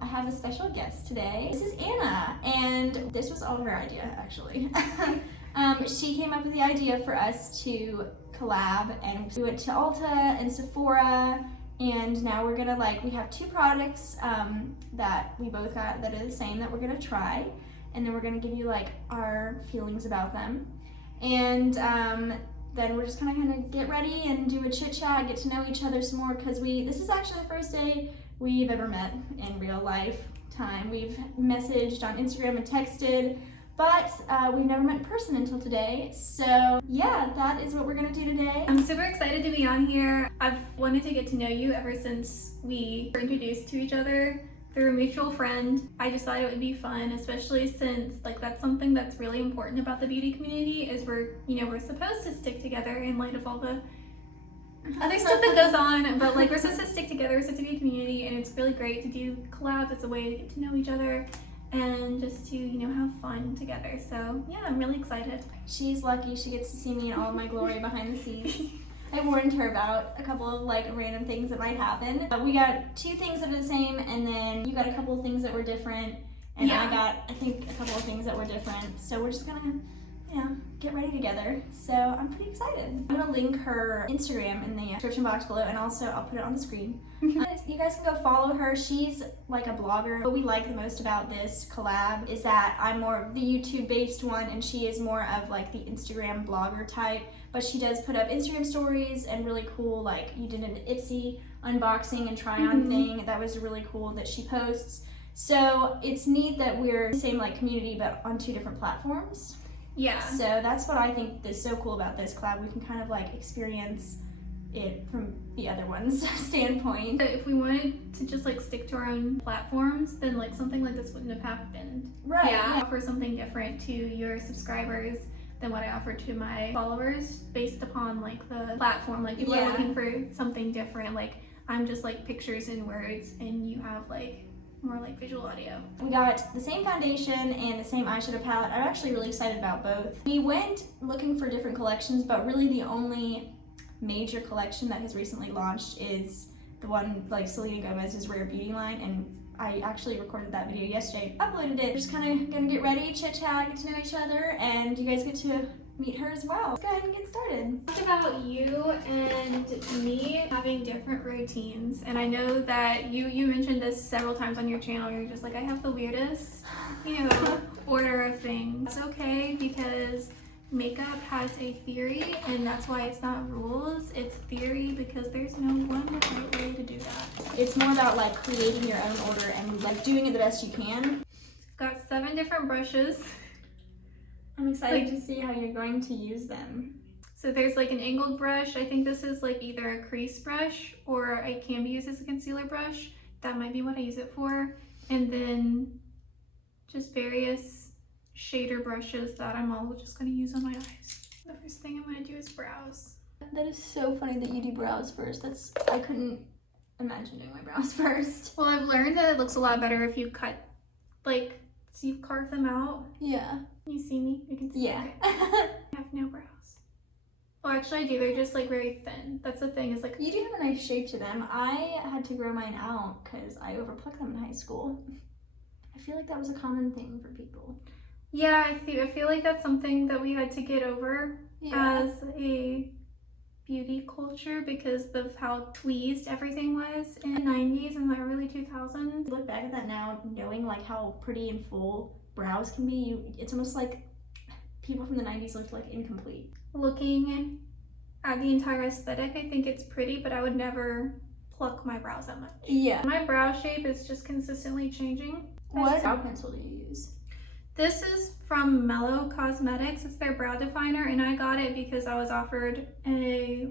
I have a special guest today. This is Anna, and this was all her idea, actually. She came up with the idea for us to collab, and we went to Ulta and Sephora, and now we're gonna we have two products that we both got that are the same that we're gonna try, and then we're gonna give you our feelings about them. And then we're just gonna get ready and do a chit chat, get to know each other some more, because this is actually the first day we've ever met in real life time. We've messaged on Instagram and texted, but we've never met in person until today. So yeah, that is what we're gonna do today. I'm super excited to be on here. I've wanted to get to know you ever since we were introduced to each other through a mutual friend. I just thought it would be fun, especially since that's something that's really important about the beauty community is we're supposed to stick together in light of all the other stuff that goes on, but we're supposed to stick together as a beauty community, and it's really great to do collabs. It's a way to get to know each other and just to have fun together. So yeah, I'm really excited. She's lucky she gets to see me in all of my glory behind the scenes. I warned her about a couple of random things that might happen. We got two things that are the same, and then you got a couple of things that were different, and I got, I think, a couple of things that were different. So we're just gonna, get ready together. So I'm pretty excited. I'm gonna link her Instagram in the description box below, and also I'll put it on the screen. You guys can go follow her. She's a blogger. What we like the most about this collab is that I'm more of the YouTube based one, and she is more of the Instagram blogger type. But she does put up Instagram stories and really cool, you did an Ipsy unboxing and try on thing. That was really cool that she posts. So it's neat that we're the same community, but on two different platforms. Yeah. So that's what I think is so cool about this collab. We can kind of experience it from the other one's standpoint. If we wanted to just stick to our own platforms, then something like this wouldn't have happened. Right. Yeah. Offer something different to your subscribers than what I offer to my followers based upon the platform. People are looking for something different. I'm just pictures and words, and you have more visual audio. We got the same foundation and the same eyeshadow palette. I'm actually really excited about both. We went looking for different collections, but really the only major collection that has recently launched is the one Selena Gomez's Rare Beauty line, and I actually recorded that video yesterday, uploaded it. Just kind of gonna get ready, chit chat, get to know each other, and you guys get to meet her as well. Let's go ahead and get started. Talk about you and me having different routines, and I know that you mentioned this several times on your channel. You're just I have the weirdest, order of things. It's okay, because makeup has a theory, and that's why it's not rules. It's theory because there's no one right way to do that. It's more about creating your own order and doing it the best you can. I've got 7 different brushes. I'm excited to see how you're going to use them. So there's an angled brush. I think this is either a crease brush or it can be used as a concealer brush. That might be what I use it for. And then just various shader brushes that I'm all just gonna use on my eyes. The first thing I'm gonna do is brows. That is so funny that you do brows first. I couldn't imagine doing my brows first. Well, I've learned that it looks a lot better if you cut, so you carve them out. Yeah. You see me? You can see me. Yeah. I have no brows. Well, actually I do. They're just very thin. That's the thing, is You do have a nice shape to them. I had to grow mine out because I overplucked them in high school. I feel that was a common thing for people. Yeah, I feel that's something that we had to get over as a beauty culture because of how tweezed everything was in the 90s and the early 2000s. Look back at that now, knowing how pretty and full brows can be. It's almost people from the 90s looked incomplete. Looking at the entire aesthetic, I think it's pretty, but I would never pluck my brows that much. Yeah. My brow shape is just consistently changing. What brow pencil do you use? This is from Mellow Cosmetics. It's their brow definer, and I got it because I was offered a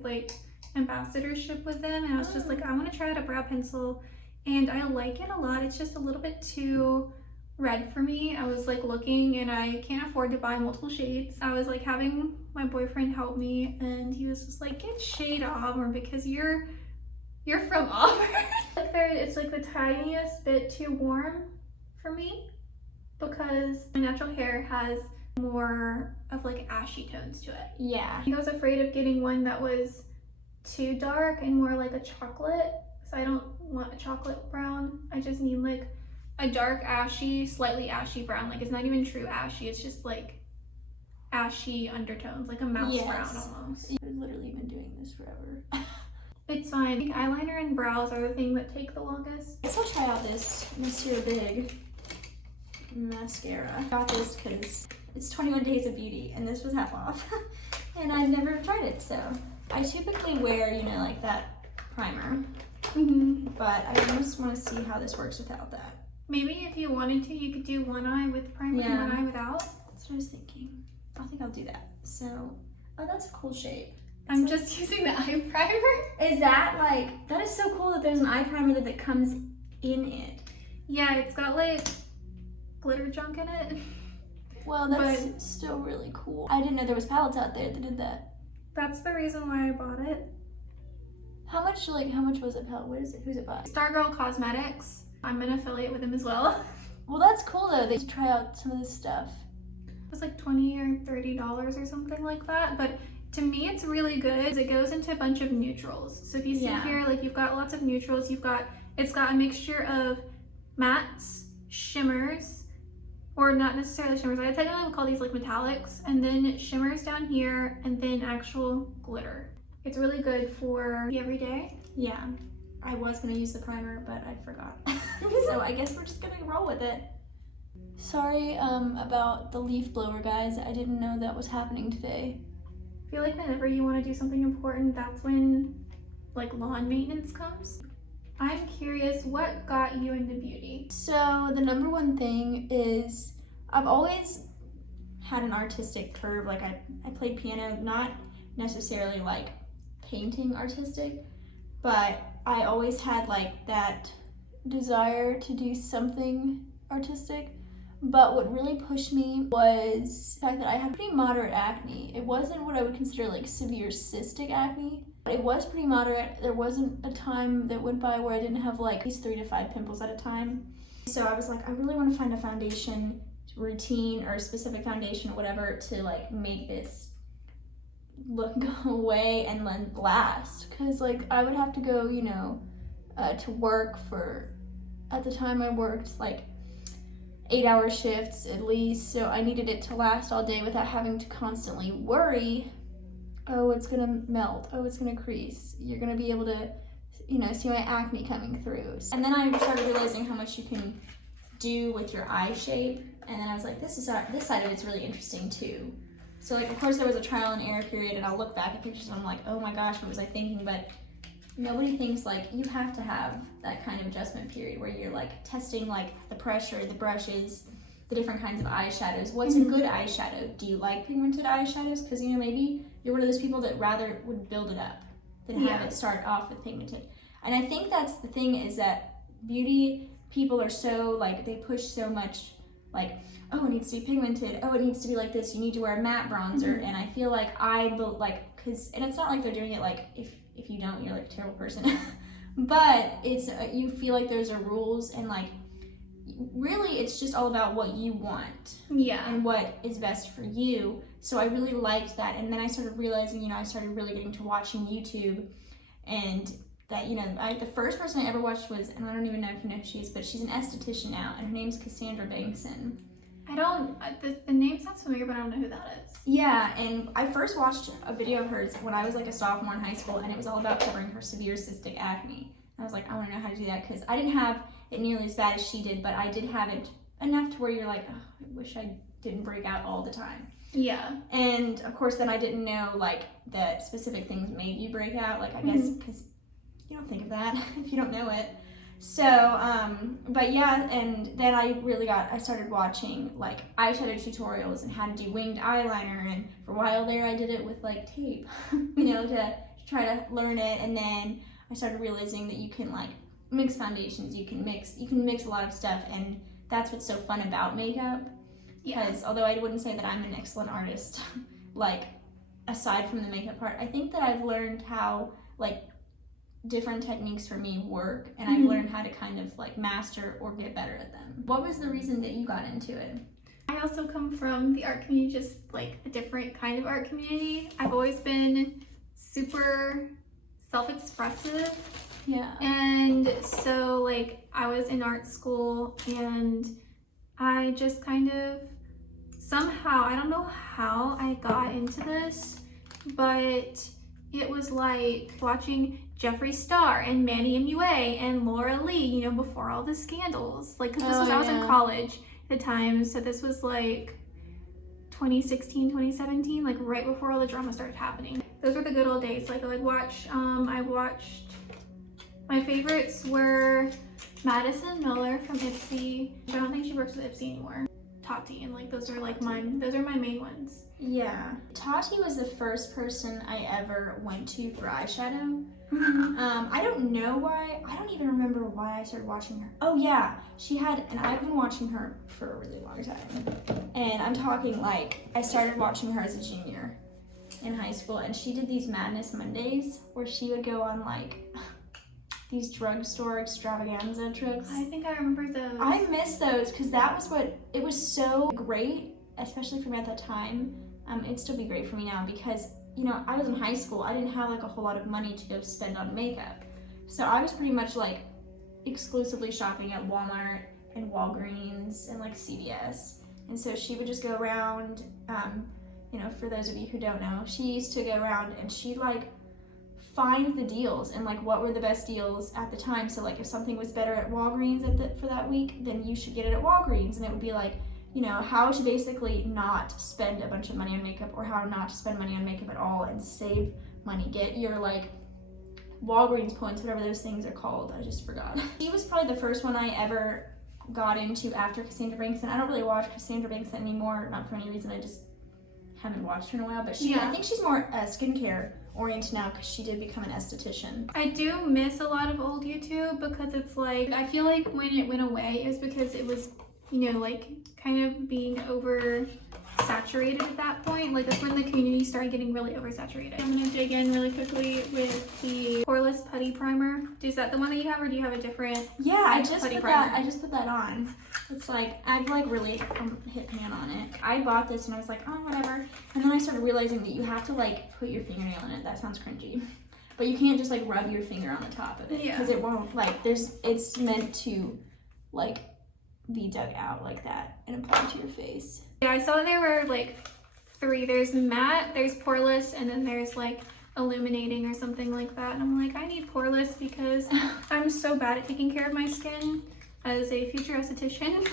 ambassadorship with them, and I was just I want to try out a brow pencil, and I like it a lot. It's just a little bit too red for me. I was looking, and I can't afford to buy multiple shades. I was having my boyfriend help me, and he was just get shade Auburn because you're from Auburn. It's the tiniest bit too warm for me, because my natural hair has more of ashy tones to it. Yeah. I was afraid of getting one that was too dark and more a chocolate, so I don't want a chocolate brown. I just need a dark ashy, slightly ashy brown. Like it's not even true ashy, it's just like ashy undertones, like a mouse brown almost. I've literally been doing this forever. It's fine. I think eyeliner and brows are the thing that take the longest. I guess I'll try out this Monsieur Big mascara. I got this because it's 21 Days of Beauty and this was half off. And I've never tried it, so. I typically wear, you know, like that primer. But I just want to see how this works without that. Maybe if you wanted to, you could do one eye with primer and one eye without. That's what I was thinking. I think I'll do that. So, oh, that's a cool shape. I'm just using the eye primer. Is that like, that is so cool that there's an eye primer that comes in it. Yeah, it's got like glitter junk in it. Well, that's still really cool. I didn't know there was palettes out there that did that. That's the reason why I bought it. How much was it? What is it? Who's it by? Stargirl Cosmetics. I'm an affiliate with them as well. Well, that's cool though. They try out some of this stuff. It was like $20 or $30 or something like that. But to me, it's really good. It goes into a bunch of neutrals. So if you see here, like you've got lots of neutrals. It's got a mixture of mattes, shimmers, or not necessarily shimmers. I technically would call these like metallics, and then shimmers down here, and then actual glitter. It's really good for the everyday. Yeah, I was gonna use the primer, but I forgot. So I guess we're just gonna roll with it. Sorry about the leaf blower, guys. I didn't know that was happening today. I feel like whenever you want to do something important, that's when like lawn maintenance comes. I'm curious, what got you into beauty? So the number one thing is I've always had an artistic curve. Like I played piano, not necessarily like painting artistic, but I always had like that desire to do something artistic. But what really pushed me was the fact that I had pretty moderate acne. It wasn't what I would consider like severe cystic acne. It was pretty moderate. There wasn't a time that went by where I didn't have like at least 3 to 5 pimples at a time. So I was like, I really want to find a foundation routine or a specific foundation or whatever to like make this look go away and then last. Cause like I would have to go, you know, to work for, at the time I worked like 8-hour shifts at least. So I needed it to last all day without having to constantly worry, oh, it's gonna melt, oh, it's gonna crease, you're gonna be able to, you know, see my acne coming through. And then I started realizing how much you can do with your eye shape, and then I was like, this side of it's really interesting too. So like, of course there was a trial and error period, and I'll look back at pictures and I'm like, oh my gosh, what was I thinking? But nobody thinks like you have to have that kind of adjustment period where you're like testing like the pressure, the brushes, the different kinds of eyeshadows. What's a good eyeshadow? Do you like pigmented eyeshadows? Because, you know, maybe you're one of those people that rather would build it up than have it start off with pigmented. And I think that's the thing, is that beauty people are so like, they push so much like, oh, it needs to be pigmented, oh, it needs to be like this, you need to wear a matte bronzer. And I feel like and it's not like they're doing it like, if you don't, you're like a terrible person. But it's, you feel like there's a rules, and like, really it's just all about what you want. Yeah. And what is best for you. So I really liked that. And then I started realizing, you know, I started really getting to watching YouTube, and that, you know, the first person I ever watched was, and I don't even know if you know who she is, but she's an esthetician now, and her name's Cassandra Bankson. The name sounds familiar, but I don't know who that is. Yeah, and I first watched a video of hers when I was like a sophomore in high school, and it was all about covering her severe cystic acne. I was like, I want to know how to do that, because I didn't have it nearly as bad as she did, but I did have it enough to where you're like, oh, I wish I didn't break out all the time. Yeah. And of course, then I didn't know like that specific things made you break out, like I guess because you don't think of that if you don't know it. So, but yeah, and then I started watching like eyeshadow tutorials and how to do winged eyeliner, and for a while there I did it with like tape, you know, to try to learn it. And then I started realizing that you can like mix foundations, you can mix a lot of stuff, and that's what's so fun about makeup. Because although I wouldn't say that I'm an excellent artist, like aside from the makeup part, I think that I've learned how like different techniques for me work, and I've learned how to kind of like master or get better at them. What was the reason that you got into it? I also come from the art community, just like a different kind of art community. I've always been super self-expressive. Yeah. And so like I was in art school and I just kind of somehow, I don't know how I got into this, but it was like watching Jeffree Star and Manny MUA and Laura Lee, you know, before all the scandals. Like, because I was in college at the time, so this was like 2016, 2017, like right before all the drama started happening. Those were the good old days. Like, I watched, my favorites were Madison Miller from Ipsy. I don't think she works with Ipsy anymore. Tati, and like those are my main ones. Yeah. Tati was the first person I ever went to for eyeshadow. I don't know why. I don't even remember why I started watching her. Oh yeah, and I've been watching her for a really long time. And I'm talking like, I started watching her as a junior in high school, and she did these Madness Mondays where she would go on like these drugstore extravaganza trips. I think I remember those. I miss those because it was so great, especially for me at that time. It'd still be great for me now because, you know, I was in high school. I didn't have like a whole lot of money to go spend on makeup. So I was pretty much like exclusively shopping at Walmart and Walgreens and like CVS. And so she would just go around, you know, for those of you who don't know, she used to go around and she'd like find the deals and like what were the best deals at the time. So like if something was better at Walgreens for that week, then you should get it at Walgreens. And it would be like, you know, how to basically not spend a bunch of money on makeup, or how not to spend money on makeup at all and save money. Get your like Walgreens points, whatever those things are called. I just forgot. She was probably the first one I ever got into after Cassandra Brinkson. I don't really watch Cassandra Brinkson anymore, not for any reason. I just haven't watched her in a while. But I think she's more skincare oriented now because she did become an esthetician. I do miss a lot of old YouTube because it's like, I feel like when it went away, it was because it was, you know, like kind of being over saturated at that point. Like that's when the community started getting really oversaturated. I'm gonna dig in really quickly with the Poreless Putty Primer. Is that the one that you have, or do you have a different? Yeah, I just put that on. It's like, I've like really hit pan on it. I bought this and I was like, oh, whatever. And then I started realizing that you have to like put your fingernail in it. That sounds cringy. But you can't just like rub your finger on the top of it. Because it won't, like, it's meant to like be dug out like that and applied to your face. Yeah, I saw there were like 3. There's matte, there's poreless, and then there's like illuminating or something like that. And I'm like, I need poreless because I'm so bad at taking care of my skin as a future esthetician. Do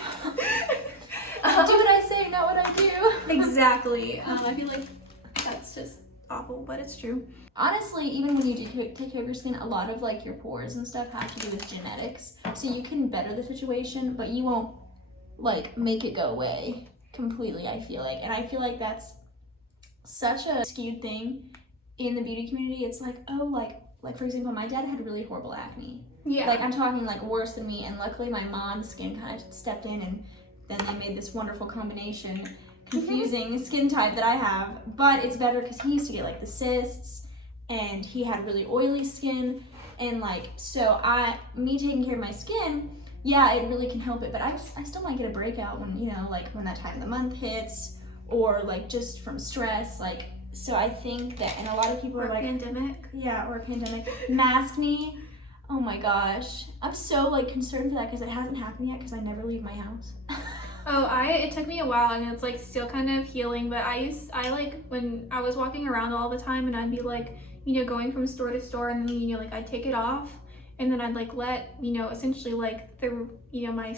what I say, not what I do. Exactly. I feel like that's just awful, but it's true. Honestly, even when you do take care of your skin, a lot of like your pores and stuff have to do with genetics. So you can better the situation, but you won't like make it go away completely, I feel like. And I feel like that's such a skewed thing in the beauty community. It's like, oh, like for example, my dad had really horrible acne. Yeah. Like I'm talking like worse than me, and luckily my mom's skin kind of stepped in, and then they made this wonderful combination, confusing skin type that I have. But it's better because he used to get like the cysts, and he had really oily skin, and like, so me taking care of my skin, yeah, it really can help it, but I still might get a breakout when, you know, like when that time of the month hits, or like just from stress, like, so I think that, and a lot of people are like, pandemic. Yeah, or a pandemic. Mask me. Oh my gosh. I'm so like concerned for that because it hasn't happened yet because I never leave my house. Oh, it took me a while, and it's like still kind of healing, but I like when I was walking around all the time and I'd be like, you know, going from store to store, and then, you know, like I'd take it off and then I'd like let, you know, essentially like the, you know, my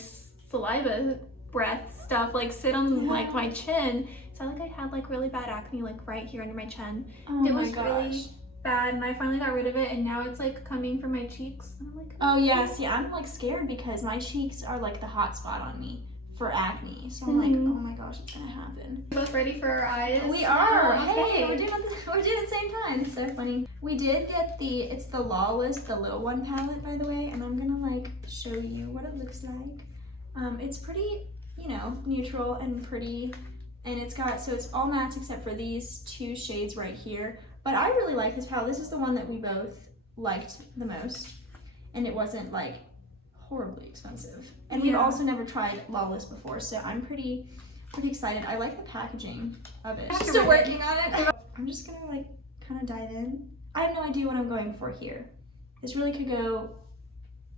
saliva breath stuff like sit on like my chin. So like I had like really bad acne like right here under my chin. Oh it my was gosh. really bad, and I finally got rid of it, and now it's like coming from my cheeks. And I'm like, oh yeah, see, I'm like scared because my cheeks are like the hot spot on me for acne. So I'm like, oh my gosh, it's gonna happen. Both ready for our eyes? We are. Oh, Hey, okay. we're doing it at the same time. It's so funny. We did get it's the Lawless, the little one palette, by the way, and I'm gonna like show you what it looks like. It's pretty, you know, neutral and pretty, and it's all mattes except for these 2 shades right here. But I really like this palette. This is the one that we both liked the most, and it wasn't like horribly expensive. And we've also never tried Lawless before, so I'm pretty excited. I like the packaging of it. I'm still working on it. I'm just gonna like kind of dive in. I have no idea what I'm going for here. This really could go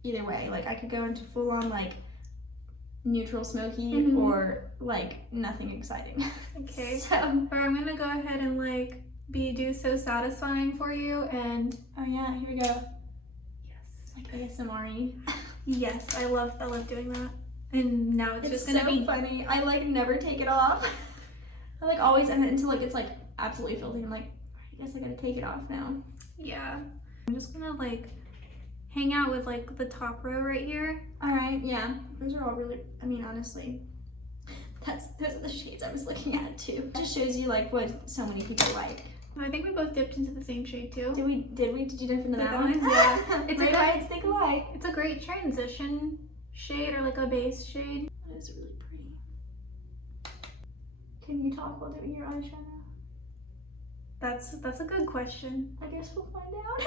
either way. Like I could go into full on like neutral smoky or like nothing exciting. Okay. So, or I'm gonna go ahead and like do so satisfying for you, and oh yeah, here we go. yes, Like ASMR-y. Yes, I love doing that. And now it's just gonna so be funny. I like never take it off. I like always end it until like it's like absolutely filthy. I'm like, I guess I gotta take it off now. yeah. I'm just gonna like hang out with like the top row right here. All right, yeah, those are all really. I mean, honestly, those are the shades I was looking at too. It just shows you like what so many people like. I think we both dipped into the same shade too. Did we? Did you dip into that That one? one? Yeah. It's Ray a lights think alike. It's a great transition shade or like a base shade. That is really pretty. Can you talk while doing your eyeshadow? That's a good question. I guess we'll find out.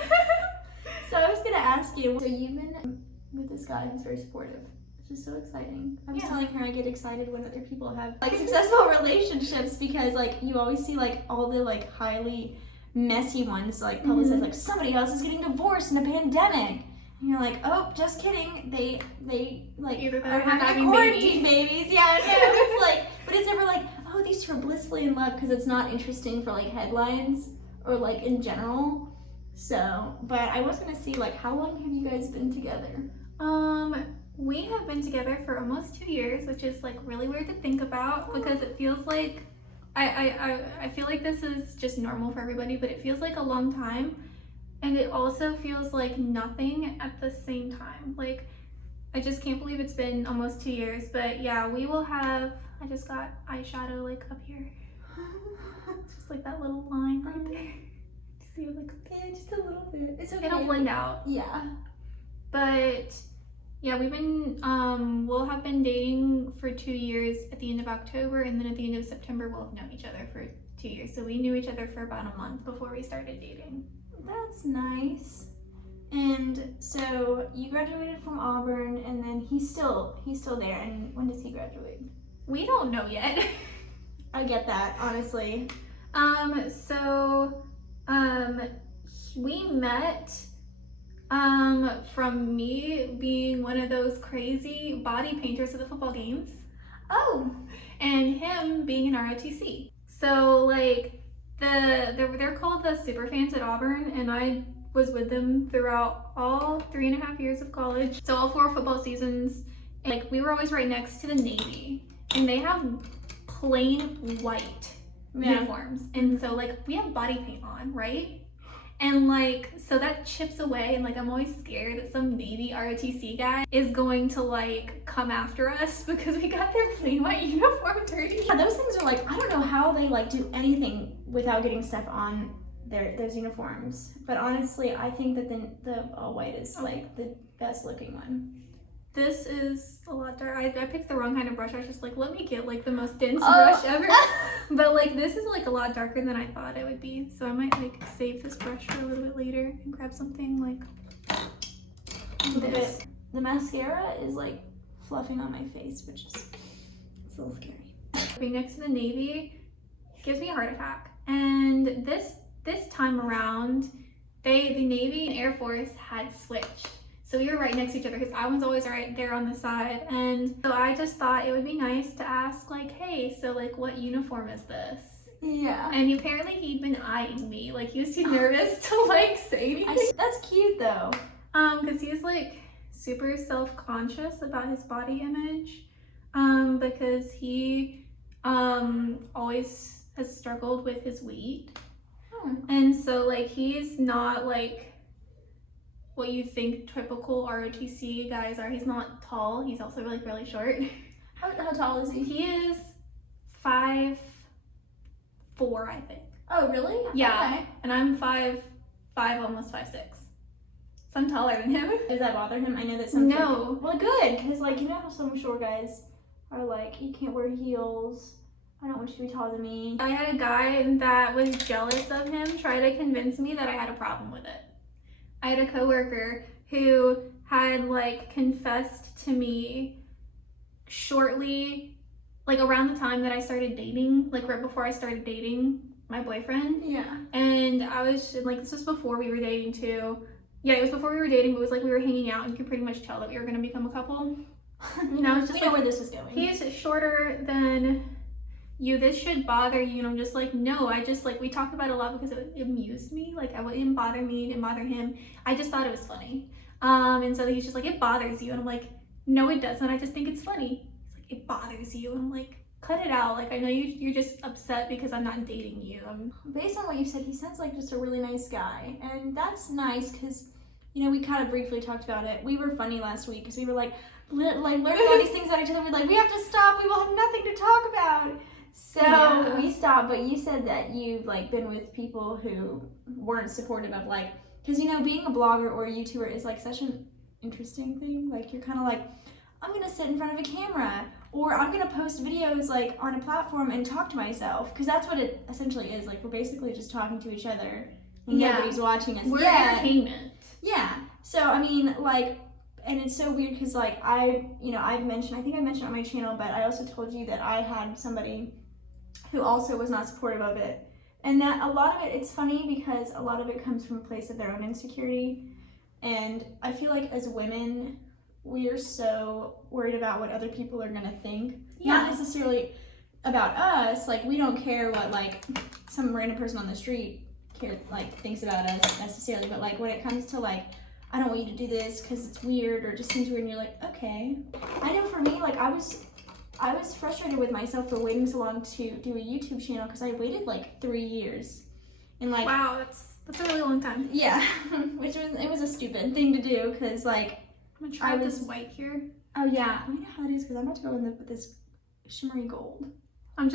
So I was gonna ask you. So you've been with this guy who's very supportive, which is so exciting. I was telling her I get excited when other people have like successful relationships because like you always see like all the like highly messy ones like publicize like somebody else is getting divorced in a pandemic. And you're like, oh, just kidding. They like Either are having quarantine babies. Yeah, no, it's like, but it's never like, oh, these two are blissfully in love because it's not interesting for like headlines or like in general. So, but I was gonna see like, how long have you guys been together? We have been together for almost 2 years, which is like really weird to think about because it feels like I feel like this is just normal for everybody, but it feels like a long time. And it also feels like nothing at the same time. Like, I just can't believe it's been almost 2 years. But yeah, we will have, I just got eyeshadow like up here. Just like that little line right there. See it like, Yeah, just a little bit. It's okay. it'll blend out. Yeah. But yeah, we've been, we'll have been dating for 2 years at the end of October. And then at the end of September, we'll have known each other for 2 years. So we knew each other for about a month before we started dating. That's nice. And so you graduated from Auburn, and then he's still there. And when does he graduate? We don't know yet. I get that, honestly. We met from me being one of those crazy body painters at the football games. Oh. And him being an ROTC. So like they're called the super fans at Auburn, and I was with them throughout all 3.5 years of college. So all 4 football seasons. And, like, we were always right next to the Navy, and they have plain white uniforms. And so like we have body paint on, right? And like, so that chips away, and like I'm always scared that some Navy ROTC guy is going to like come after us because we got their plain white uniform dirty. Yeah, those things are like, I don't know how they like do anything without getting stuff on those uniforms. But honestly, I think that the all white is like the best looking one. This is a lot dark. I picked the wrong kind of brush. I was just like, let me get like the most dense brush ever. But like this is like a lot darker than I thought it would be. So I might like save this brush for a little bit later and grab something like a little bit. The mascara is like fluffing on my face, which is it's a little scary. Being next to the Navy gives me a heart attack. And this time around, the Navy and Air Force had switched. So we were right next to each other because I was always right there on the side. And so I just thought it would be nice to ask like, hey, so like what uniform is this? Yeah. And apparently he'd been eyeing me. Like he was too nervous to like say anything. That's cute though. Because he's like super self-conscious about his body image. Because he always has struggled with his weight. Oh. And so like he's not like what you think typical ROTC guys are. He's not tall. He's also like really short. How tall is he? He is 5'4", I think. Oh, really? Yeah. Okay. And I'm 5'5", almost 5'6". So I'm taller than him. Does that bother him? I know that some No. Well, good, because like you know how some short guys are like, you can't wear heels. I don't want you to be taller than me. I had a guy that was jealous of him try to convince me that I had a problem with it. I had a coworker who had like confessed to me shortly, like around the time that I started dating, like right before I started dating my boyfriend. Yeah. And I was like, this was before we were dating too. Yeah, it was before we were dating, but it was like we were hanging out and you could pretty much tell that we were gonna become a couple. And I was just we know where this is going. He's shorter than you. This should bother you. And I'm just like, no, I just like, we talked about it a lot because it amused me. Like, it didn't bother me, it didn't bother him. I just thought it was funny. And so he's just like, it bothers you. And I'm like, no, it doesn't. I just think it's funny. He's like, it bothers you. And I'm like, cut it out. Like, I know you're just upset because I'm not dating you. Based on what you said, he sounds like just a really nice guy. And that's nice because, you know, we kind of briefly talked about it. We were funny last week because we were like learning all these things about each other. We're like, we have to stop. We will have nothing to talk about. So we stopped. But you said that you've like been with people who weren't supportive of like, because, you know, being a blogger or a YouTuber is like such an interesting thing. Like, you're kind of like, I'm going to sit in front of a camera, or I'm going to post videos like on a platform and talk to myself, because that's what it essentially is. Like, we're basically just talking to each other and nobody's watching us. We're entertainment. Yeah. So, I mean, like, and it's so weird because like I think I mentioned on my channel, but I also told you that I had somebody who also was not supportive of it. And that a lot of it, it's funny because a lot of it comes from a place of their own insecurity. And I feel like as women, we are so worried about what other people are gonna think. Yeah. Not necessarily about us. Like, we don't care what like some random person on the street thinks about us necessarily. But like when it comes to like, I don't want you to do this because it's weird or it just seems weird, and you're like, okay. I know for me, like I was frustrated with myself for waiting so long to do a YouTube channel because I waited like 3 years. And like, wow, that's a really long time. Yeah, it was a stupid thing to do because like, I'm gonna try this white here. Oh yeah, let me know how it is because I'm about to go in with this shimmery gold. I'm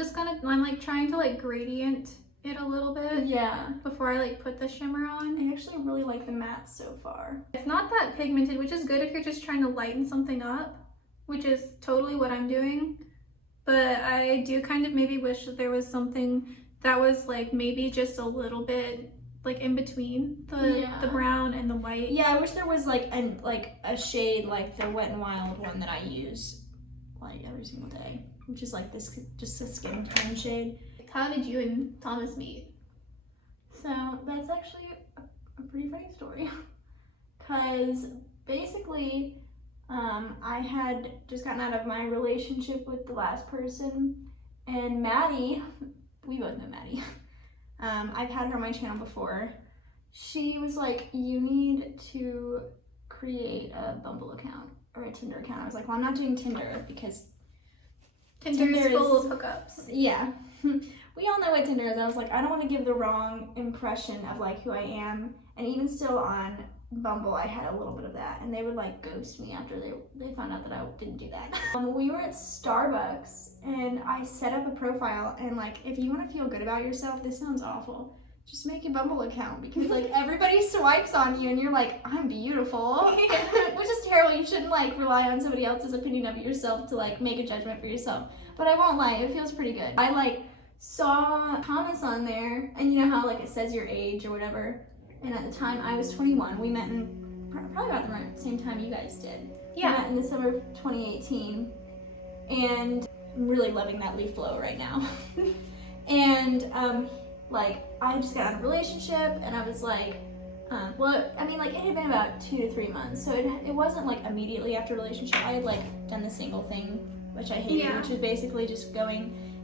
like trying to like gradient it a little bit. Yeah. Before I like put the shimmer on. I actually really like the matte so far. It's not that pigmented, which is good if you're just trying to lighten something up, which is totally what I'm doing. But I do kind of maybe wish that there was something that was like maybe just a little bit like in between the brown and the white. Yeah, I wish there was like a shade like the Wet n Wild one that I use like every single day, which is like this, just a skin tone shade. How did you and Thomas meet? So that's actually a pretty funny story, because basically I had just gotten out of my relationship with the last person, and Maddie, we both know Maddie. I've had her on my channel before. She was like, you need to create a Bumble account or a Tinder account. I was like, well, I'm not doing Tinder because Tinder is full of hookups. Yeah. We all know what Tinder is. I was like, I don't want to give the wrong impression of like who I am. And even still on Bumble, I had a little bit of that. And they would like ghost me after they found out that I didn't do that. We were at Starbucks and I set up a profile, and like, if you want to feel good about yourself, this sounds awful, just make a Bumble account, because like everybody swipes on you and you're like, I'm beautiful. Which is terrible. You shouldn't like rely on somebody else's opinion of yourself to like make a judgment for yourself. But I won't lie, it feels pretty good. I like saw Thomas on there, and you know how like it says your age or whatever, and at the time I was 21. We met in probably about the same time you guys did. Yeah. We met in the summer of 2018, and I'm really loving that leaf blower right now. And like, I just got out of a relationship, and I was like, well, I mean, like, it had been about 2 to 3 months, so it wasn't like immediately after a relationship. I had like done the single thing, which I hated, which was basically just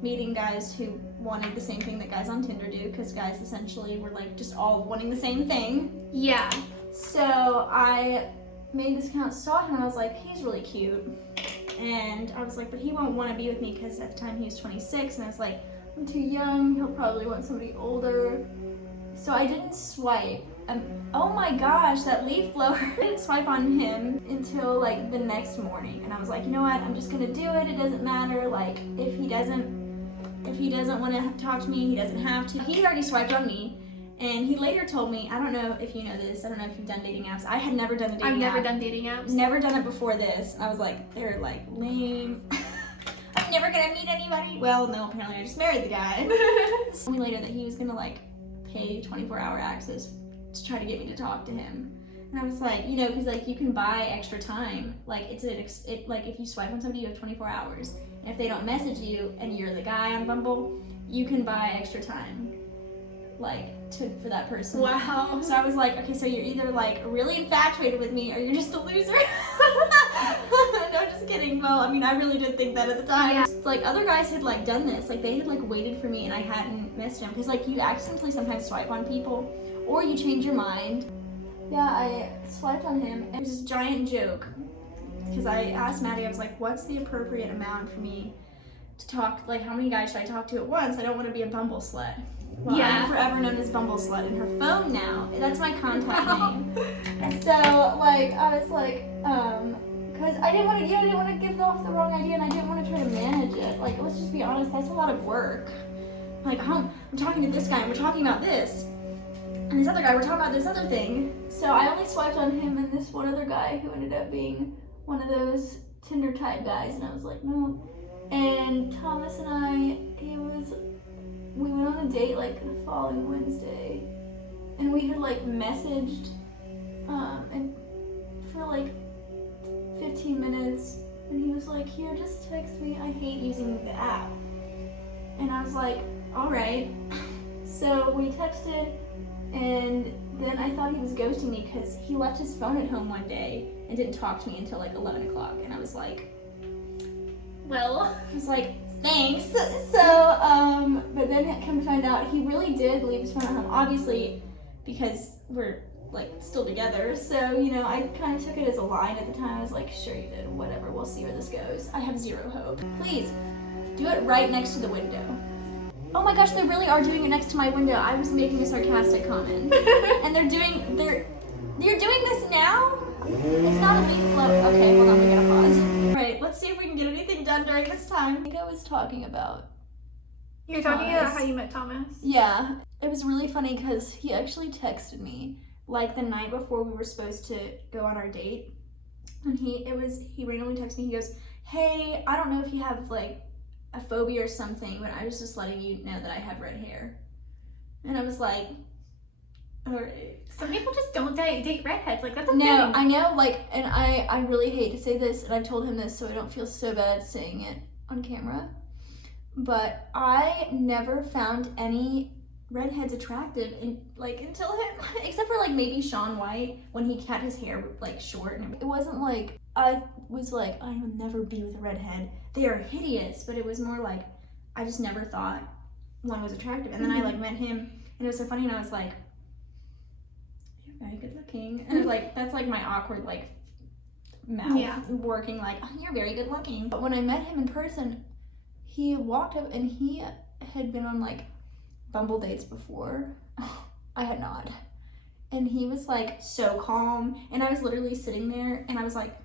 meeting guys who wanted the same thing that guys on Tinder do, because guys essentially were like just all wanting the same thing. Yeah. So I made this account, saw him, and I was like, he's really cute. And I was like, but he won't want to be with me because at the time he was 26, and I was like, I'm too young, he'll probably want somebody older. So I didn't swipe. Oh my gosh, that leaf blower. I didn't swipe on him until like the next morning, and I was like, you know what, I'm just gonna do it. It doesn't matter. Like, if he doesn't want to talk to me, he doesn't have to. He had already swiped on me, and he later told me, I don't know if you know this, I don't know if you've done dating apps. I had never done a dating app. I've never done dating apps. Never done it before this. I was like, they're like lame. I'm never gonna meet anybody. Well, no, apparently I just married the guy. He told me later that he was gonna like pay 24-hour access to try to get me to talk to him. And I was like, you know, because like you can buy extra time. Like like if you swipe on somebody, you have 24 hours. And if they don't message you and you're the guy on Bumble, you can buy extra time. for that person. Wow. So I was like, okay, so you're either like really infatuated with me or you're just a loser. No, just kidding. Well, I mean, I really did think that at the time. Yeah. Like other guys had like done this, like they had like waited for me and I hadn't missed him, because like you accidentally sometimes swipe on people or you change your mind. Yeah, I swiped on him. It was this giant joke because I asked Maddie, I was like, what's the appropriate amount for me to talk, like how many guys should I talk to at once? I don't want to be a Bumble slut. Well, Yeah. I'm forever known as Bumble Slut in her phone now. That's my contact name. And so, like, I was like, because I didn't want to give off the wrong idea, and I didn't want to try to manage it. Like, let's just be honest, that's a lot of work. Like, I'm talking to this guy, and we're talking about this. And this other guy, we're talking about this other thing. So I only swiped on him and this one other guy who ended up being one of those Tinder type guys, and I was like, no. And Thomas and I, we went on a date like the following Wednesday, and we had like messaged and for like 15 minutes, and he was like, here, just text me, I hate using the app. And I was like, all right. So we texted, and then I thought he was ghosting me because he left his phone at home one day and didn't talk to me until like 11 o'clock, and I was like, well, I was like, thanks. So, but then come to find out, he really did leave his phone at home, obviously, because we're like still together. So, you know, I kind of took it as a line at the time. I was like, sure you did, whatever, we'll see where this goes. I have zero hope. Please, do it right next to the window. Oh my gosh, they really are doing it next to my window. I was making a sarcastic comment. And they're doing this now? It's not a leaf blow. Okay, hold on, we gotta pause. Alright, let's see if we can get anything done during this time. I think I was talking about You're talking about how you met Thomas? Yeah, it was really funny because he actually texted me like the night before we were supposed to go on our date. And he randomly texted me, he goes, hey, I don't know if you have like a phobia or something, but I was just letting you know that I have red hair. And I was like, alright. Some people just don't date redheads. Like, that's a No, thing. I know, like, and I really hate to say this, and I've told him this so I don't feel so bad saying it on camera, but I never found any redheads attractive until him, except for like maybe Shaun White when he had his hair like short, and it wasn't like I was like, I will never be with a redhead. They are hideous, but it was more like I just never thought one was attractive. And then I like met him, and it was so funny, and I was like, very good looking. And I was like, that's like my awkward like mouth working like, oh, you're very good looking. But when I met him in person, he walked up and he had been on like Bumble dates before. I had not. And he was like so calm, and I was literally sitting there, and I was like,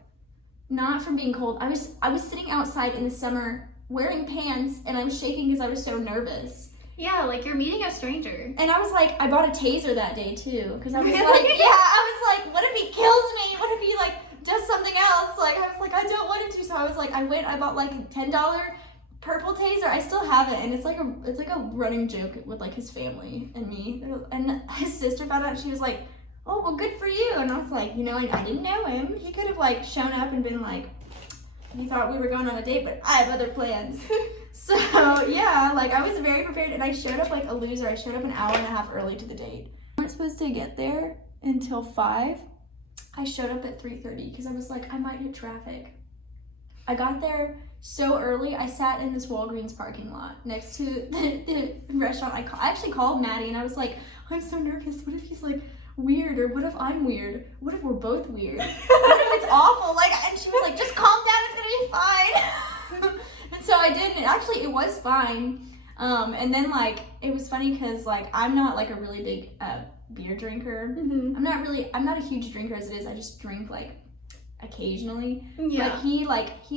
not from being cold, I was sitting outside in the summer wearing pants, and I was shaking because I was so nervous. Yeah, like you're meeting a stranger. And I was like, I bought a taser that day too, because I was Really? like, yeah, I was like, what if he kills me? What if he like does something else? Like, I was like, I don't want him to. So I was like, I bought like a $10 purple taser. I still have it, and it's like a running joke with like his family and me. And his sister found out, and she was like, oh, well, good for you. And I was like, you know, I didn't know him. He could have like shown up and been like, you thought we were going on a date, but I have other plans. So yeah, like I was very prepared, and I showed up like a loser. I showed up an hour and a half early to the date. We weren't supposed to get there until 5. I showed up at 3:30 because I was like, I might hit traffic. I got there so early, I sat in this Walgreens parking lot next to the restaurant. I actually called Maddie, and I was like, I'm so nervous. What if he's like weird, or what if I'm weird? What if we're both weird? What if it's awful? Like, and she was like, just calm down, it's gonna be fine. And so I did, and actually it was fine. And then like it was funny because like I'm not like a really big beer drinker. Mm-hmm. I'm not a huge drinker as it is. I just drink like occasionally. Yeah. But he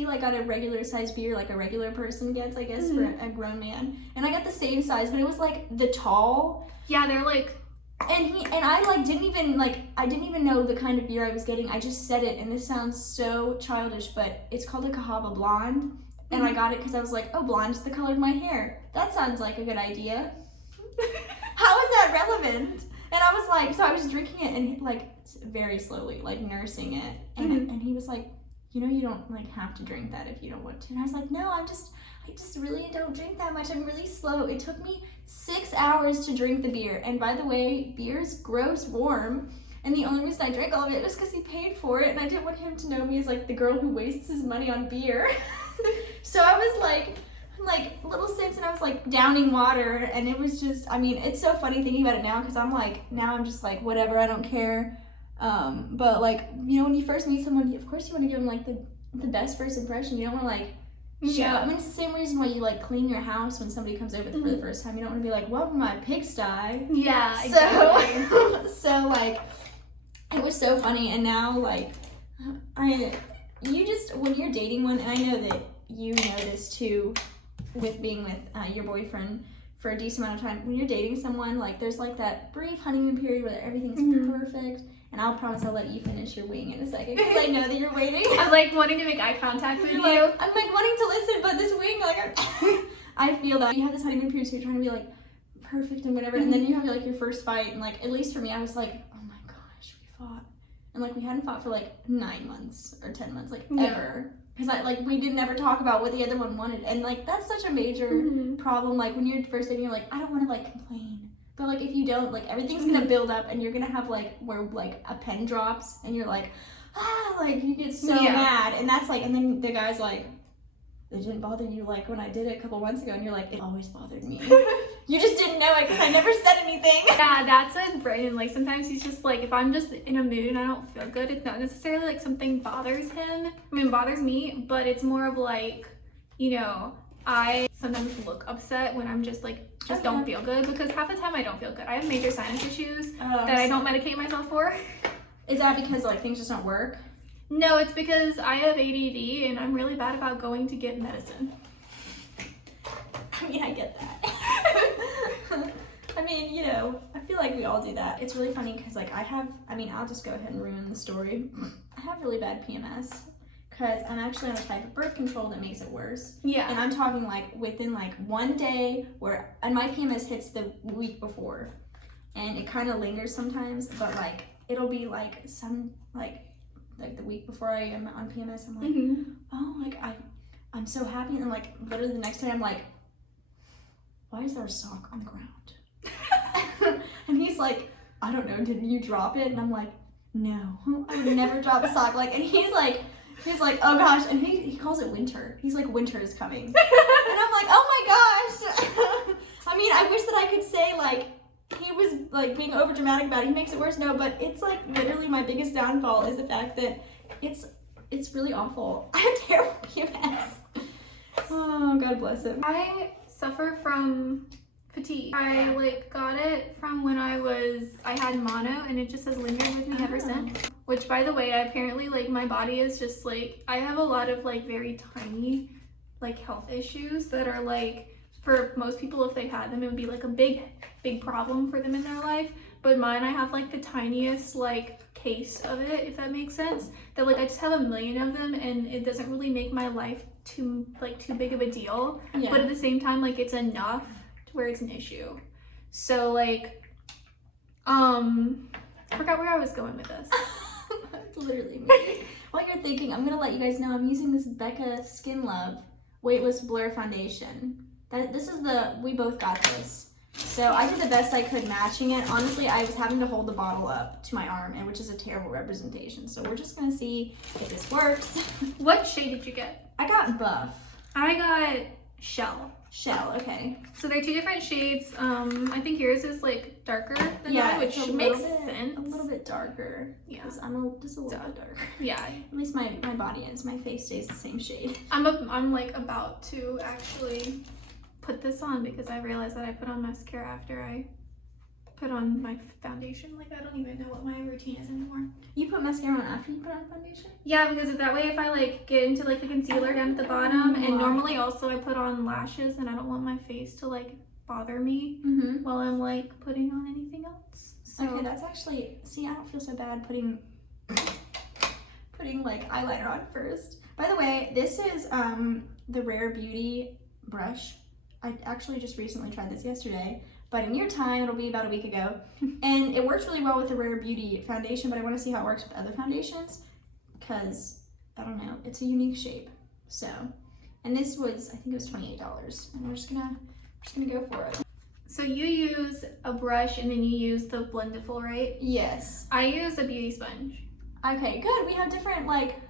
got a regular size beer like a regular person gets, I guess, for a grown man. And I got the same size, but it was like the tall. Yeah, they're like. And I like didn't even know the kind of beer I was getting. I just said it, and this sounds so childish, but it's called a Cahaba Blonde. And I got it because I was like, oh, blonde is the color of my hair. That sounds like a good idea. How is that relevant? And I was like, so I was drinking it, and like very slowly, like nursing it. And he was like, you know, you don't like have to drink that if you don't want to. And I was like, no, I just really don't drink that much. I'm really slow. It took me 6 hours to drink the beer. And by the way, beer's gross warm. And the only reason I drank all of it was because he paid for it. And I didn't want him to know me as like the girl who wastes his money on beer. So I was like little sips, and I was like downing water. And it was just, I mean, it's so funny thinking about it now, because I'm just like, whatever, I don't care. But like, you know, when you first meet someone, of course you want to give them like the best first impression. You don't want to like show. I mean, it's the same reason why you like clean your house when somebody comes over for the first time. You don't want to be like, welcome to my pigsty. Yeah, exactly. So like, it was so funny. And now like, when you're dating one, and I know that you know this too, with being with your boyfriend for a decent amount of time, when you're dating someone, like there's like that brief honeymoon period where everything's perfect. And I'll promise I'll let you finish your wing in a second, because I know that you're waiting. I'm like wanting to make eye contact with you. Like, I'm like wanting to listen, but this wing, like I feel that you have this honeymoon period, so you're trying to be like perfect and whatever, and then you have like your first fight, and like at least for me, I was like, oh my gosh, we fought, and like we hadn't fought for like 9 months or 10 months, like ever. Because we didn't ever talk about what the other one wanted. And, like, that's such a major problem. Like, when you're first dating, you're like, I don't want to, like, complain. But, like, if you don't, like, everything's going to build up. And you're going to have, like, where, like, a pen drops. And you're like, like, you get so mad. And that's, like, and then the guy's like, it didn't bother you, like, when I did it a couple months ago. And you're like, it always bothered me. You just didn't know it because I never said anything. Yeah, that's with Brayden. Like, sometimes he's just like, if I'm just in a mood and I don't feel good, it's not necessarily like something bothers him. I mean, it bothers me, but it's more of like, you know, I sometimes look upset when I'm just like, don't feel good, because half the time I don't feel good. I have major sinus issues that I don't medicate myself for. Is that because, like, things just don't work? No, it's because I have ADD and I'm really bad about going to get medicine. I mean, I get that. I mean, you know, I feel like we all do that. It's really funny because, like, I'll just go ahead and ruin the story. I have really bad PMS because I'm actually on a type of birth control that makes it worse. Yeah. And I'm talking, like, within, like, 1 day and my PMS hits the week before. And it kind of lingers sometimes, but, like, it'll be, like, the week before I am on PMS, I'm like, oh, like, I'm so happy. And then, like, literally the next day, I'm like, why is there a sock on the ground? And he's like, I don't know, did you drop it? And I'm like, no, I would never drop a sock. Like, and he's like, oh gosh, and he calls it winter. He's like, winter is coming. And I'm like, oh my gosh. I mean, I wish that I could say, like, he was like being over dramatic about it. He makes it worse. No, but it's like literally my biggest downfall is the fact that it's really awful. I have terrible PMS. Oh, God bless him. I suffer from fatigue. I like got it from when I had mono, and it just has lingered with me ever since. Which, by the way, apparently like my body is just like, I have a lot of like very tiny like health issues that are like, for most people, if they had them, it would be like a big problem for them in their life. But mine, I have like the tiniest like case of it, if that makes sense. That like I just have a million of them, and it doesn't really make my life too big of a deal. Yeah. But at the same time, like, it's enough to where it's an issue. So like, I forgot where I was going with this. That's literally me. While you're thinking, I'm gonna let you guys know I'm using this Becca Skin Love Weightless Blur Foundation. We both got this. So I did the best I could matching it. Honestly, I was having to hold the bottle up to my arm, and which is a terrible representation. So we're just gonna see if this works. What shade did you get? I got Buff. I got Shell. Shell, okay. So they're 2 different shades. I think yours is like darker than mine, which makes sense. A little bit darker. Yeah. Because I'm just a little bit darker. Yeah. At least my body is. My face stays the same shade. I'm like about to actually put this on because I realized that I put on mascara after I put on my foundation. Like, I don't even know what my routine is anymore. You put mascara on after you put on foundation? Yeah, because that way if I like get into like the concealer down at the bottom, and normally also I put on lashes, and I don't want my face to like bother me while I'm like putting on anything else. So okay, that's actually, see, I don't feel so bad putting like eyeliner on first. By the way, this is the Rare Beauty brush. I actually just recently tried this yesterday, but in your time, it'll be about a week ago. And it works really well with the Rare Beauty foundation, but I want to see how it works with other foundations, because I don't know, it's a unique shape. So, and this was, I think it was $28, and we're just gonna go for it. So you use a brush and then you use the Blendiful, right? Yes. I use a beauty sponge. Okay, good. We have different like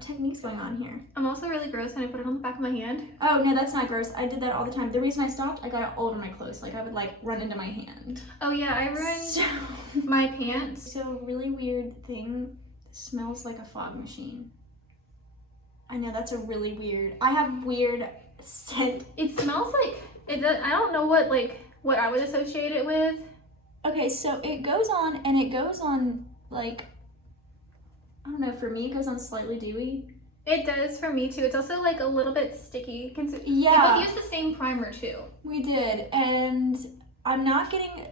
techniques going on here. I'm also really gross and I put it on the back of my hand. Oh no, that's not gross. I did that all the time. The reason I stopped, I got it all over my clothes. Like I would like run into my hand. Oh yeah, I ruined my pants. So really weird thing. It smells like a fog machine. I know, that's a really weird. I have weird scent. It smells like it does. I don't know what I would associate it with. Okay, so it goes on and it goes on like, I don't know, for me it goes on slightly dewy. It does for me too. It's also like a little bit sticky. Yeah. We both used the same primer too. We did, and I'm not getting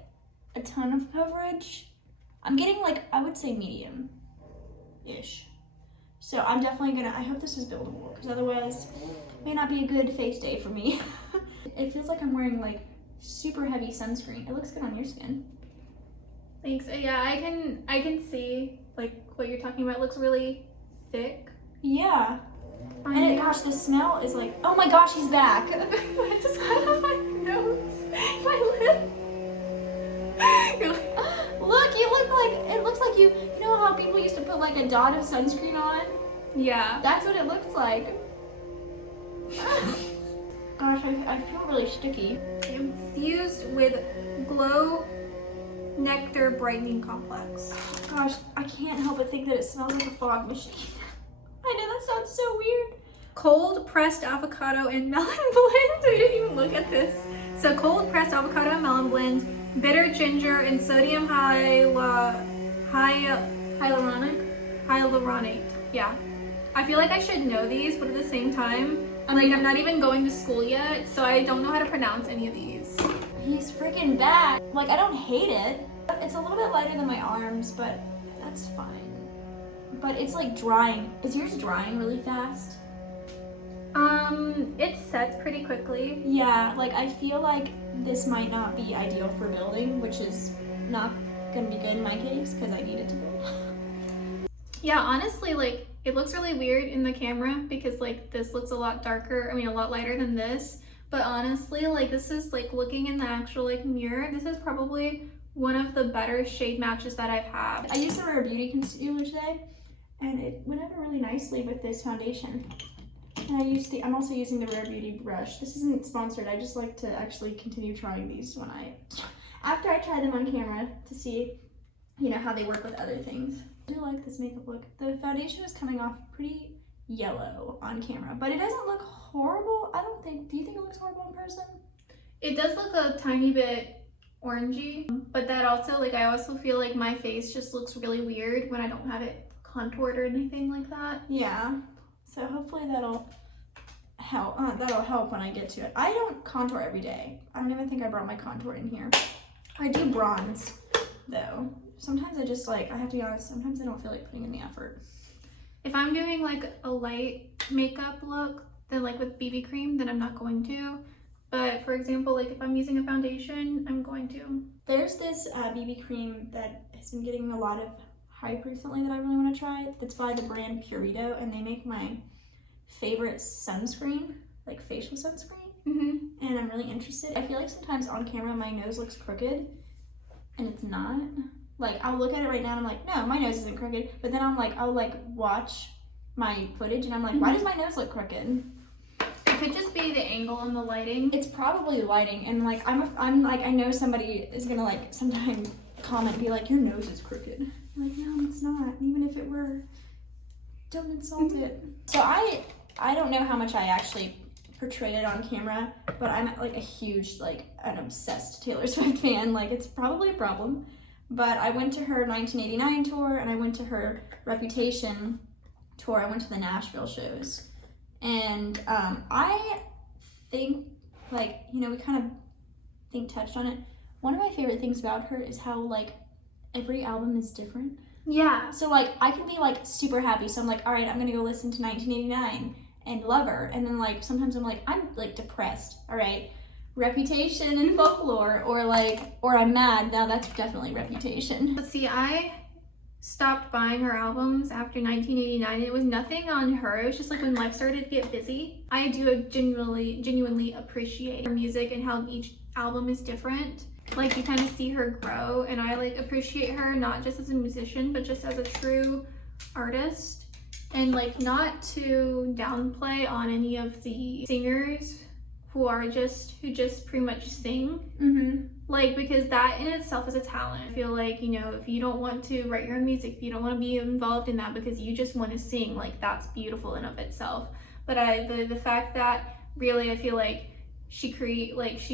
a ton of coverage. I'm getting like, I would say medium-ish. So I'm definitely gonna, I hope this is buildable, because otherwise it may not be a good face day for me. It feels like I'm wearing like super heavy sunscreen. It looks good on your skin. Thanks. Yeah, I can see like what you're talking about. It looks really thick. Yeah. And gosh, the smell is like, oh my gosh, he's back. I just got on my nose, my lip. Look, you look like, it looks like you know how people used to put like a dot of sunscreen on? Yeah. That's what it looks like. Gosh, I feel really sticky. Infused with Glow Nectar Brightening Complex. Gosh, I can't help but think that it smells like a fog machine. I know, that sounds so weird. Cold pressed avocado and melon blend. We didn't even look at this. So cold pressed avocado and melon blend, bitter ginger, and sodium hyaluronate. Yeah. I feel like I should know these, but at the same time, I'm not even going to school yet, so I don't know how to pronounce any of these. He's freaking back. Like, I don't hate it. It's a little bit lighter than my arms, but that's fine. But it's like drying. Is yours drying really fast? It sets pretty quickly. Yeah, like I feel like this might not be ideal for building, which is not gonna be good in my case because I need it to build. Yeah, honestly, like it looks really weird in the camera because like this looks a lot darker, a lot lighter than this. But honestly, like this is like looking in the actual like mirror, this is probably one of the better shade matches that I've had. I used the Rare Beauty concealer today and it went over really nicely with this foundation. And I'm also using the Rare Beauty brush. This isn't sponsored. I just like to actually continue trying these after I try them on camera to see, how they work with other things. I do like this makeup look. The foundation is coming off pretty yellow on camera, but it doesn't look horrible. Do you think it looks horrible in person? It does look a tiny bit orangey, but that also, like, I also feel like my face just looks really weird when I don't have it contoured or anything like that. Yeah. So hopefully that'll help when I get to it. I don't contour every day. I don't even think I brought my contour in here. I do bronze though. Sometimes I have to be honest, sometimes I don't feel like putting in the effort. If I'm doing like a light makeup look, then like with BB cream, then I'm not going to. But for example, like if I'm using a foundation, I'm going to. There's this BB cream that has been getting a lot of hype recently that I really want to try. That's by the brand Purito, and they make my favorite sunscreen, like facial sunscreen. And I'm really interested. I feel like sometimes on camera my nose looks crooked, and it's not. Like I'll look at it right now and I'm like, no, my nose isn't crooked. But then I'll watch my footage and I'm like, why does my nose look crooked? It could just be the angle and the lighting. It's probably the lighting, and like I'm like, I know somebody is gonna like sometime comment and be like, your nose is crooked. I'm like, no, it's not. Even if it were, don't insult it. So I don't know how much I actually portray it on camera, but I'm like a huge, like an obsessed Taylor Swift fan. Like it's probably a problem. But I went to her 1989 tour and I went to her Reputation tour. I went to the Nashville shows. And I think, like, we kind of touched on it. One of my favorite things about her is how, like, every album is different. Yeah. So, like, I can be, like, super happy. So I'm like, all right, I'm going to go listen to 1989 and love her. And then, like, sometimes I'm like, I'm, like, depressed. All right. Reputation and Folklore, or I'm mad. Now that's definitely Reputation. But see, I stopped buying her albums after 1989. It was nothing on her. It was just like when life started to get busy. I do genuinely appreciate her music and how each album is different. Like you kind of see her grow, and I like appreciate her not just as a musician, but just as a true artist. And like not to downplay on any of the singers who just pretty much sing. Like, because that in itself is a talent. I feel like, you know, if you don't want to write your own music, if you don't want to be involved in that because you just want to sing, like that's beautiful in of itself. But the fact that really I feel like she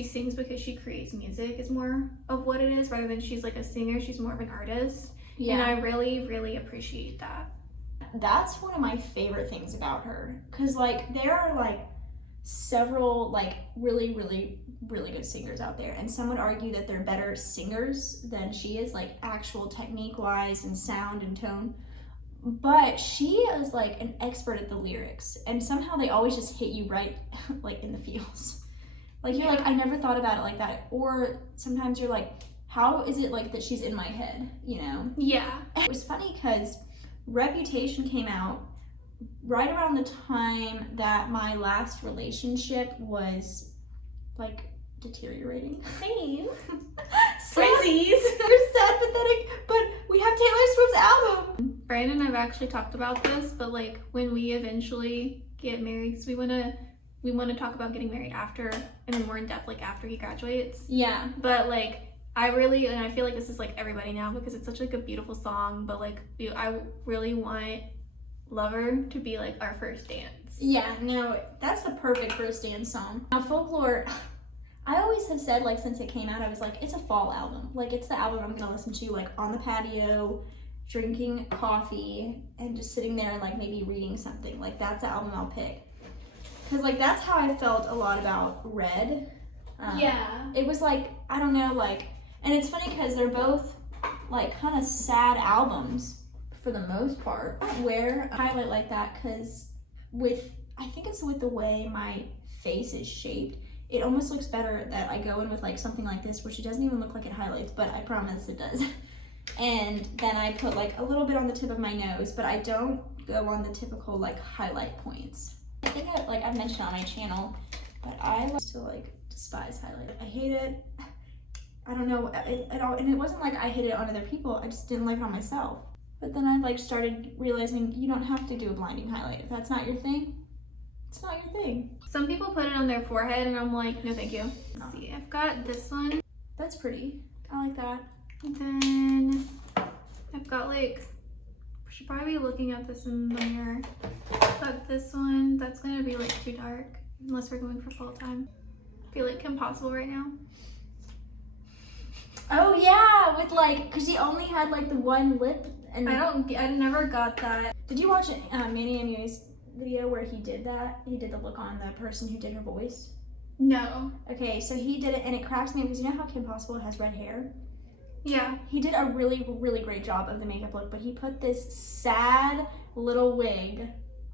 sings because she creates music is more of what it is, rather than she's like a singer. She's more of an artist. Yeah. And I really appreciate that. That's one of my favorite things about her, because like there are like several like really good singers out there, and some would argue that they're better singers than she is, like actual technique wise and sound and tone, but she is like an expert at the lyrics, and somehow they always just hit you right like in the feels. Like you're like, I never thought about it like that. Or sometimes you're like, how is it like that she's in my head, you know? Yeah. It was funny because Reputation came out right around the time that my last relationship was like deteriorating. Same. Crazies. They're sad, pathetic, but we have Taylor Swift's album. Brandon and I've actually talked about this, but like when we eventually get married, because we want to talk about getting married after, and then more in depth like after he graduates. Yeah. But like I feel like this is like everybody now because it's such like a beautiful song, but like I really want Lover to be like our first dance. Yeah, no, that's the perfect first dance song. Now Folklore, I always have said like since it came out, I was like, it's a fall album. Like it's the album I'm gonna listen to like on the patio, drinking coffee, and just sitting there and like maybe reading something. Like that's the album I'll pick. Cause like that's how I felt a lot about Red. Yeah. It was like, I don't know, like, and it's funny because they're both like kind of sad albums for the most part. I don't wear a highlight like that because I think it's with the way my face is shaped, it almost looks better that I go in with like something like this, which it doesn't even look like it highlights, but I promise it does. And then I put like a little bit on the tip of my nose, but I don't go on the typical like highlight points. I think I've mentioned on my channel, but I like to like despise highlight. I hate it. I don't know at all, and it wasn't like I hated it on other people. I just didn't like it on myself. But then I like started realizing you don't have to do a blinding highlight. If that's not your thing, it's not your thing. Some people put it on their forehead, and I'm like, no, thank you. Let's see, I've got this one. That's pretty. I like that. And then I've got like, we should probably be looking at this in the mirror. I've got this one. That's gonna be like too dark unless we're going for full time. I feel like impossible right now. Oh yeah, with like, cause he only had like the one lip, and I never got that. Did you watch Manny and Yui's video where he did that? He did the look on the person who did her voice. No. Okay, so he did it, and it cracks me because you know how Kim Possible has red hair? Yeah. He did a really great job of the makeup look, but he put this sad little wig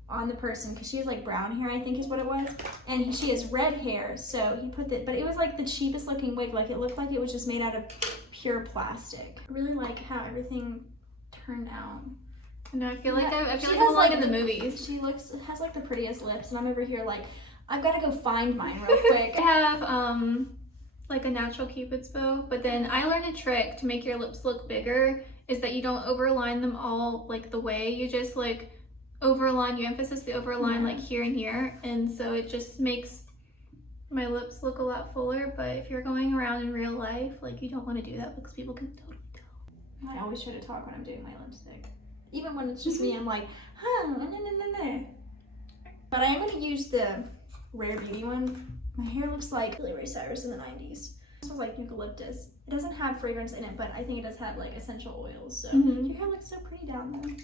on the person because she has like brown hair, I think is what it was, and she has red hair, so he put but it was like the cheapest looking wig. Like it looked like it was just made out of pure plastic. I really like how everything turned out. No, I feel like I feel like has, I'm like in the movies. She has like the prettiest lips, and I'm over here like, I've got to go find mine real quick. I have like a natural cupid's bow, but then I learned a trick to make your lips look bigger is that you don't overline them all like the way. You just like overline, you emphasize the overline like here and here, and so it just makes my lips look a lot fuller. But if you're going around in real life, like you don't want to do that because people can totally tell. I always try to talk when I'm doing my lipstick. Even when it's just me, I'm like, no. But I am going to use the Rare Beauty one. My hair looks like Billy Ray Cyrus in the 90s. It smells like eucalyptus. It doesn't have fragrance in it, but I think it does have like essential oils. So your hair looks so pretty down there.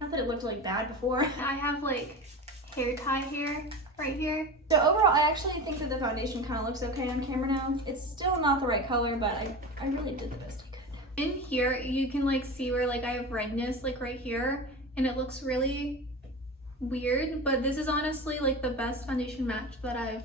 Not that it looked like bad before. I have like hair tie hair right here. So overall, I actually think that the foundation kind of looks okay on camera now. It's still not the right color, but I really did the best I could. In here, you can like see where like I have redness like right here, and it looks really weird, but this is honestly like the best foundation match that I've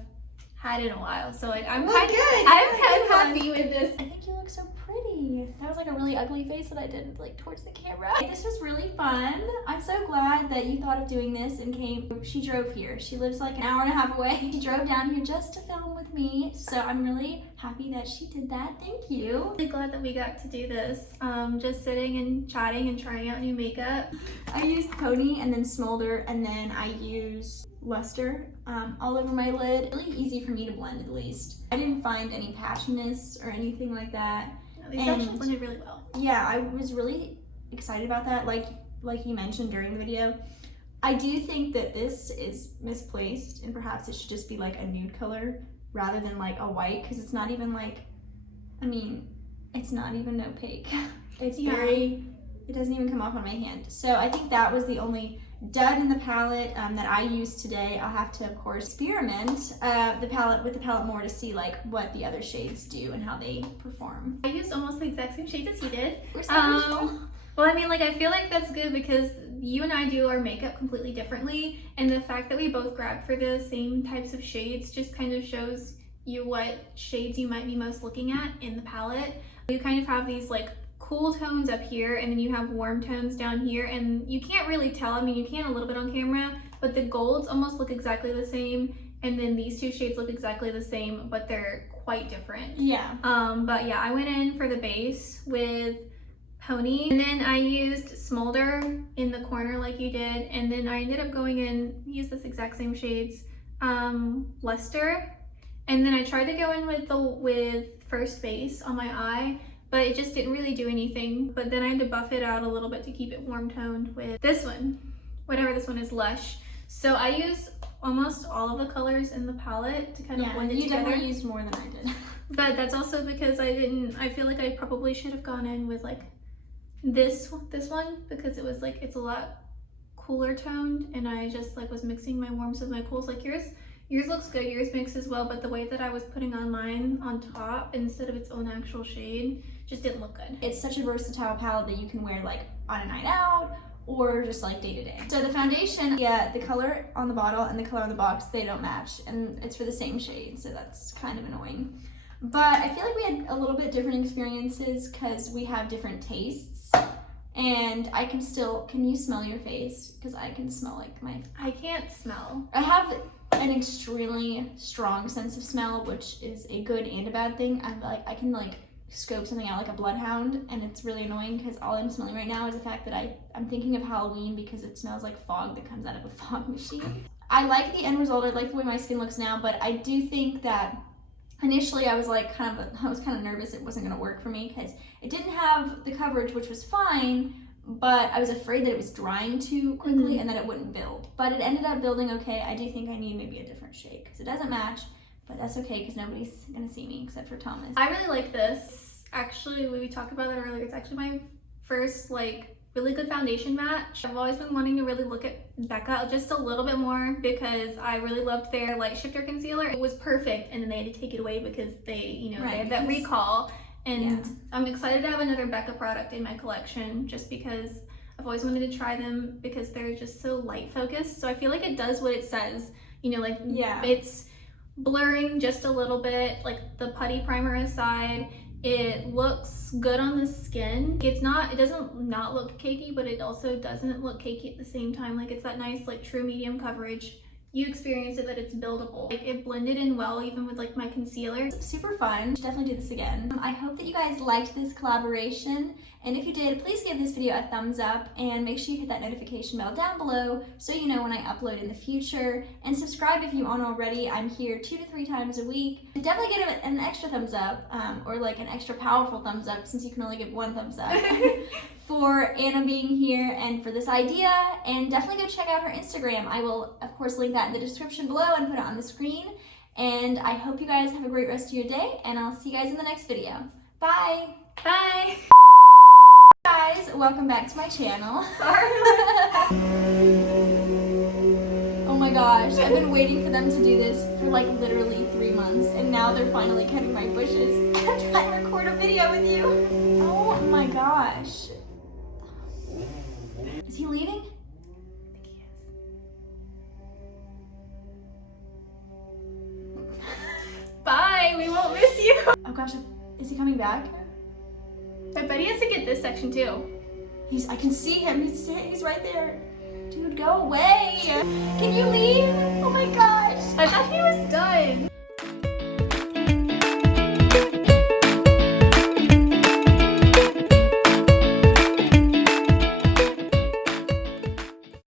had in a while. So like I'm Well, kind of good. happy with this. I think you look so pretty. That was like a really ugly face that I did like towards the camera. This was really fun. I'm so glad that you thought of doing this and came. She drove here. She lives like an hour and a half away. She drove down here just to film with me. So I'm really happy that she did that. Thank you. I'm really glad that we got to do this. Just sitting and chatting and trying out new makeup. I used Pony and then Smolder, and then I used Luster all over my lid. Really easy for me to blend at least. I didn't find any patchiness or anything like that. These actually blended really well. Yeah, I was really excited about that. Like you mentioned during the video, I do think that this is misplaced and perhaps it should just be like a nude color rather than like a white, because it's not even like, I mean, it's not even opaque. It's very, it doesn't even come off on my hand. So I think that was the only dud in the palette that I used today. I'll have to, of course, experiment with the palette more to see like what the other shades do and how they perform. I used almost the exact same shades as you did. We're so original. Well, I mean, like, I feel like that's good because you and I do our makeup completely differently, and the fact that we both grabbed for the same types of shades just kind of shows you what shades you might be most looking at in the palette. You kind of have these like cool tones up here, and then you have warm tones down here, and you can't really tell. I mean, you can a little bit on camera, but the golds almost look exactly the same, and then these two shades look exactly the same, but they're quite different. Yeah. But yeah, I went in for the base with Pony, and then I used Smolder in the corner like you did, and then I ended up going in, use this exact same shades, Luster, and then I tried to go in with First Base on my eye, but it just didn't really do anything. But then I had to buff it out a little bit to keep it warm toned with this one, whatever this one is, Lush. So I used almost all of the colors in the palette to kind of blend it together. You definitely used more than I did. But that's also because I feel like I probably should have gone in with like this one, because it was like, it's a lot cooler toned, and I just like was mixing my warms with my cools. Like yours looks good, yours mixes well, but the way that I was putting on mine on top instead of its own actual shade just didn't look good. It's such a versatile palette that you can wear like on a night out or just like day to day. So the foundation, yeah, the color on the bottle and the color on the box, they don't match, and it's for the same shade, so that's kind of annoying. But I feel like we had a little bit different experiences because we have different tastes, and I can you smell your face? Because I can smell like I can't smell. I have an extremely strong sense of smell, which is a good and a bad thing. I can like scope something out like a bloodhound, and it's really annoying because all I'm smelling right now is the fact that I'm thinking of Halloween because it smells like fog that comes out of a fog machine. I like the end result. I like the way my skin looks now, but I do think that initially I was kind of nervous it wasn't going to work for me because it didn't have the coverage, which was fine, but I was afraid that it was drying too quickly and that it wouldn't build. But it ended up building okay. I do think I need maybe a different shade because it doesn't match, but that's okay because nobody's going to see me except for Thomas. I really like this. Actually, we talked about it earlier. It's actually my first like really good foundation match. I've always been wanting to really look at Becca just a little bit more because I really loved their light shifter concealer. It was perfect, and then they had to take it away because they, they had that recall. And I'm excited to have another Becca product in my collection just because I've always wanted to try them because they're just so light focused. So I feel like it does what it says, it's blurring just a little bit, like the putty primer aside. It looks good on the skin. It doesn't not look cakey, but it also doesn't look cakey at the same time. Like it's that nice, like true medium coverage. You experience it that it's buildable. Like it blended in well even with like my concealer. It's super fun. Definitely do this again. I hope that you guys liked this collaboration, and if you did, please give this video a thumbs up and make sure you hit that notification bell down below so you know when I upload in the future, and subscribe if you aren't already. I'm here 2 to 3 times a week. Definitely give it an extra thumbs up, or like an extra powerful thumbs up since you can only give 1 thumbs up. For Anna being here and for this idea, and definitely go check out her Instagram. I will of course link that in the description below and put it on the screen, and I hope you guys have a great rest of your day, and I'll see you guys in the next video. Bye! Bye! Guys, welcome back to my channel. Sorry. Oh my gosh, I've been waiting for them to do this for like literally 3 months, and now they're finally cutting my bushes. I'm trying to record a video with you. Oh my gosh. Is he leaving? I think he is. gosh, is he coming back? I bet he has to get this section too. I can see him. He's right there. Dude, go away. Can you leave?